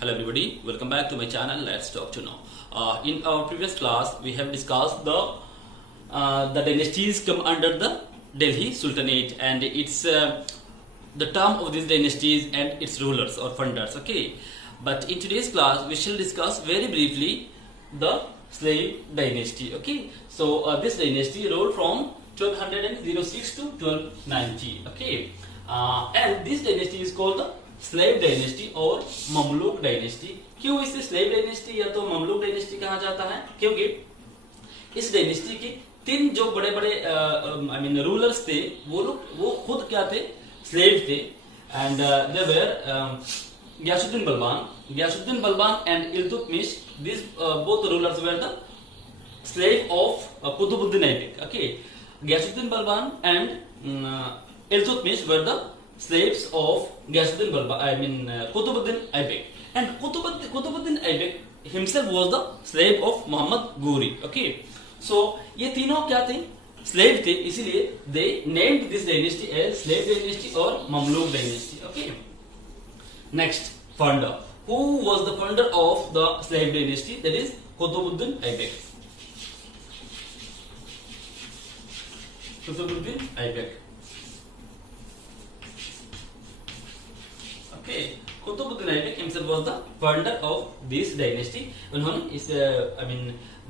Hello everybody, welcome back to my channel. Let's talk to now. In our previous class, we have discussed the dynasties come under the Delhi Sultanate and its the term of these dynasties and its rulers or funders. Okay, but in today's class, we shall discuss very briefly the slave dynasty. Okay, so this dynasty ruled from 1206 to 1290. Okay, and this dynasty is called the slave dynasty और Mamluk dynasty. क्यों इसे slave dynasty या तो Mamluk dynasty कहा जाता है? क्योंकि इस डायनेस्टी के तीन जो बड़े बड़े रूलर्स थे वो खुद क्या थे? स्लेव थे। And they were Ghiyasuddin Balban and Iltutmish. This both rulers were the slave of Qutbuddin Aibak. Okay, Ghiyasuddin Balban and Iltutmish were the slaves of Qutbuddin Aibak, and Qutbuddin Aibak himself was the slave of Muhammad Ghori. Okay, so ये तीनों क्या थे? Slave थे, इसीलिए they named this dynasty as slave dynasty or Mamluk dynasty. Okay, next founder. Who was the founder of the slave dynasty? That is Qutbuddin Aibak. Qutbuddin Aibak. Qutbuddin Aibak himself was the founder of this dynasty. उन्होंने इस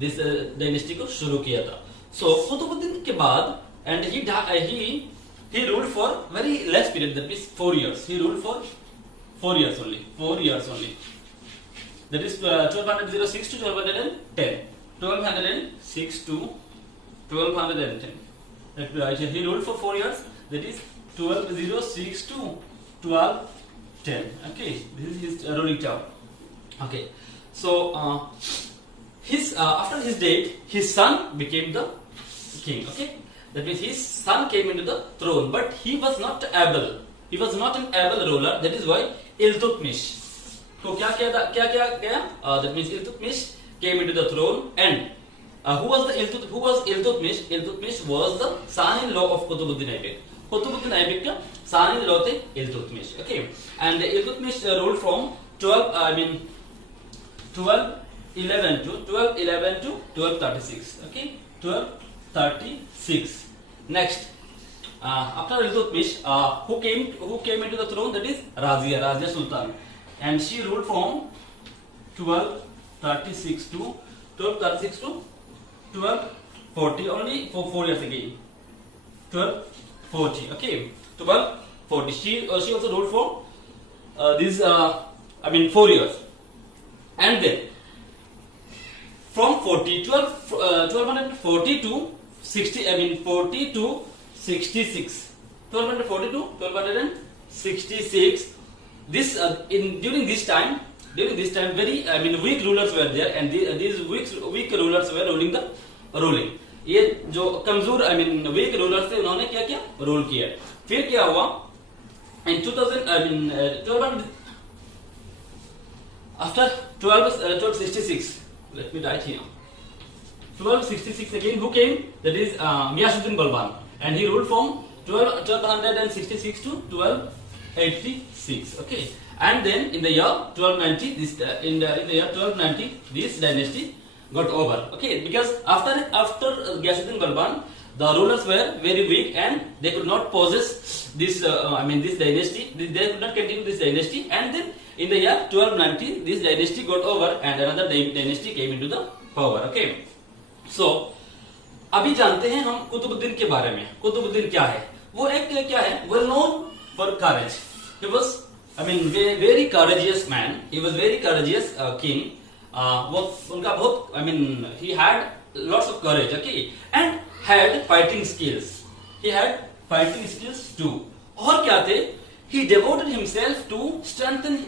this dynasty को शुरू किया था. So Qutbuddin के बाद and he ruled for very less period, that means 4 years. He ruled for 4 years only. 4 years only. That is 1206 to 1210. 1206 to 1210. That's right. He ruled for 4 years. That is 1206 to 1210. Okay, this is his ruling term. Okay, so after his death, his son became the king. Okay, that means his son came into the throne, but he was not able. He was not an able ruler. That is why Iltutmish. So क्या किया? That means Iltutmish came into the throne, and who was Iltutmish? Iltutmish was the son-in-law of Qutbuddin Aibak. Qutbuddin Aibak का son-in-law थे Iltutmish. Okay, and Iltutmish ruled from 1211 to 1236. Okay, 1236. Next, after Iltutmish, who came into the throne? That is Razia Sultan, and she ruled from 1236 to 1240. Only for 4 years again. 1240. Okay, 1240. She also ruled for 4 years, and then from 1240 to 60. 40 to 66. 1240 to 1266. This during this time very weak rulers were there, and these weak rulers were ruling. ये जो कमजोर week ruler थे उन्होंने क्या किया? Rule किया. फिर क्या हुआ? In 2000 after 1266, let me write here. 1266 again, who came? That is Giyasuddin Balban, and he ruled from 1266 to 1286. Okay, and then in the year 1290, this dynasty got over. Okay, because after Giyasuddin Balban, the rulers were very weak and they could not possess this this dynasty. They could not continue this dynasty, and then in the year 1290, this dynasty got over and another dynasty came into the power. Okay, so अभी जानते हैं हम कुतुबुद्दीन के बारे में. कुतुबुद्दीन क्या है? वो एक क्या है? Well known for courage. He was very courageous man. He was very courageous king. वो उनका बहुत he had lots of courage. Okay, and had fighting skills. He had fighting skills too. और क्या थे? He devoted himself to strengthen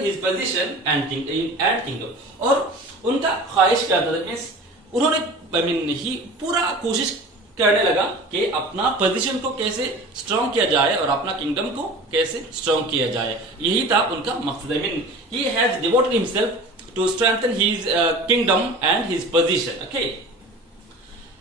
his position and kingdom. और उनका ख्वाहिश क्या था? मीन्स उन्होंने he पूरा कोशिश करने लगा कि अपना पोजीशन को कैसे स्ट्रॉन्ग किया जाए और अपना किंगडम को कैसे स्ट्रॉन्ग किया जाए. यही था उनका मकसद. He has devoted himself to strengthen his kingdom and his position. Okay,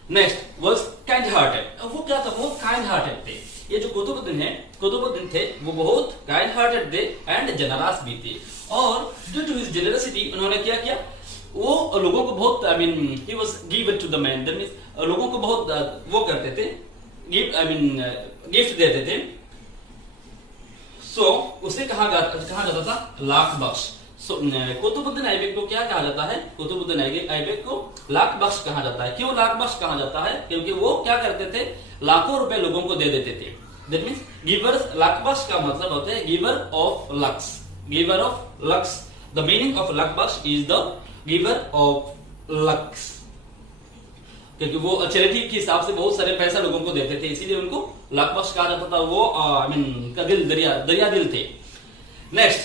next was kind hearted. वो क्या था? वो kind hearted थे. ये जो कुतुबुद्दीन थे वो बहुत काइंड हार्टेड थे एंड जनरस भी थे, और ड्यू टू हिज जेनरसिटी उन्होंने क्या किया, वो लोगों को बहुत ही was given to the man, that means लोगों को बहुत वो करते थे, गिफ्ट देते थे। सो उसे कहा जाता था लाख बख्श। सो कुतुबुद्दीन ऐबक को क्या कहा जाता है, कुतुबुद्दीन ऐबक को लाख बख्श कहा जाता है। क्यों लाख बख्श कहा जाता है, क्योंकि वो क्या करते थे, लाखों रुपए लोगों को दे देते थे। दैट मींस गिवर्स, लाख बख्श का मतलब होता है giver of lux, giver of lux. The meaning of lakh Bakhsh is the giver of lux, क्योंकि वो चैरिटी के हिसाब से बहुत सारे पैसा लोगों को देते थे, इसीलिए उनको लाख बख्श कहा जाता था। वो का दिल दरिया दिल थे। नेक्स्ट,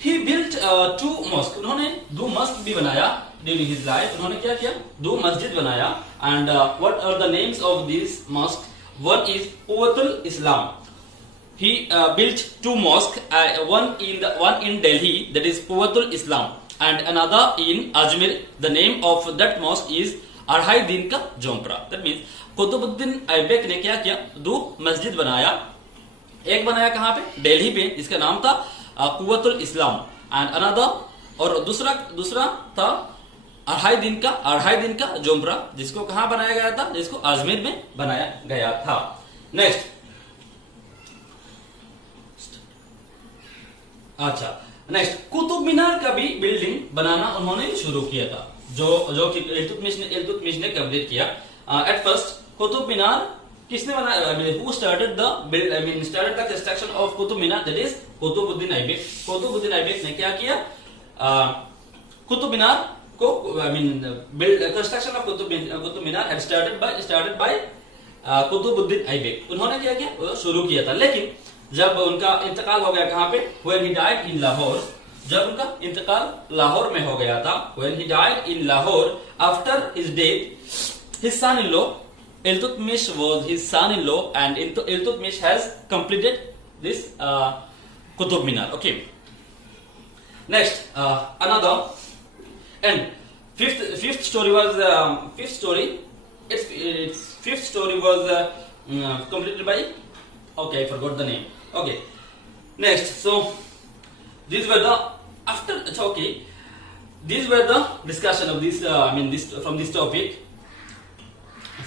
ही बिल्ट 2 मॉस्क, उन्होंने 2 मस्जिद भी बनाया ड्यूरिंग हिज लाइफ। उन्होंने क्या किया, 2 मस्जिद बनाया। And what are the names of this mosque, one is Quwwatul Islam. He built 2 mosques, one in Delhi, that is Quwwatul Islam, and another in Ajmer. The name of that mosque is अढ़ाई दिन का जोमपरा। That means Qutubuddin Aibak ने क्या किया, 2 मस्जिद बनाया। एक बनाया कहाँ पे, दिल्ली पे, जिसका नाम था कुव्वतुल इस्लाम, एंड अनदर, और दूसरा था अढ़ाई दिन का जोमपरा, जिसको कहाँ बनाया गया था, जिसको अजमेर में बनाया गया था। नेक्स्ट, अच्छा नेक्स्ट, कुतुब मीनार का भी बिल्डिंग बनाना उन्होंने शुरू किया था, जो कि इल्तुतमिश ने कंप्लीट किया। एट फर्स्ट कुतुब मीनार किसने बनाया, who started the construction of Qutub Minar, that is Qutbuddin Aibak. Qutbuddin Aibak ने क्या किया, कुतुब मीनार को construction of Qutub Minar had started by Qutbuddin Aibak. उन्होंने क्या किया, शुरू किया था। लेकिन जब उनका इंतकाल हो गया कहां पे, when he died in Lahore, जब उनका इंतकाल लाहौर में हो गया था, when he died in Lahore, after his death, his son-in-law Iltutmish was his son-in-law, and Iltutmish has completed this Qutub Minar. Okay. Next, another, and fifth story was its fifth story was completed by, okay, I forgot the name. Okay, next, so these were the these were the discussion of this from this topic.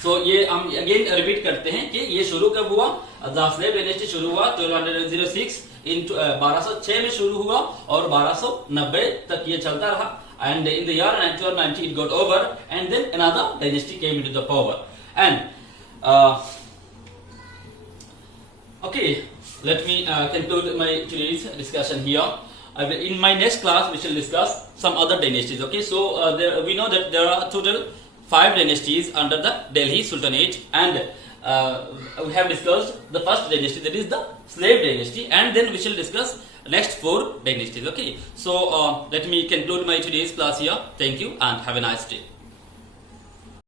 So ये हम again repeat करते हैं कि ये शुरू कब हुआ, the slave dynasty शुरू हुआ 1206 इन 1206 में शुरू हुआ और 1290 तक ये चलता रहा, and in the year 1290 it got over, and then another dynasty came into the power. And okay, let me conclude my today's discussion here. In my next class, we shall discuss some other dynasties. Okay, so we know that there are total 5 dynasties under the Delhi Sultanate, and we have discussed the first dynasty, that is the slave dynasty, and then we shall discuss next 4 dynasties. Okay, so let me conclude my today's class here. Thank you and have a nice day.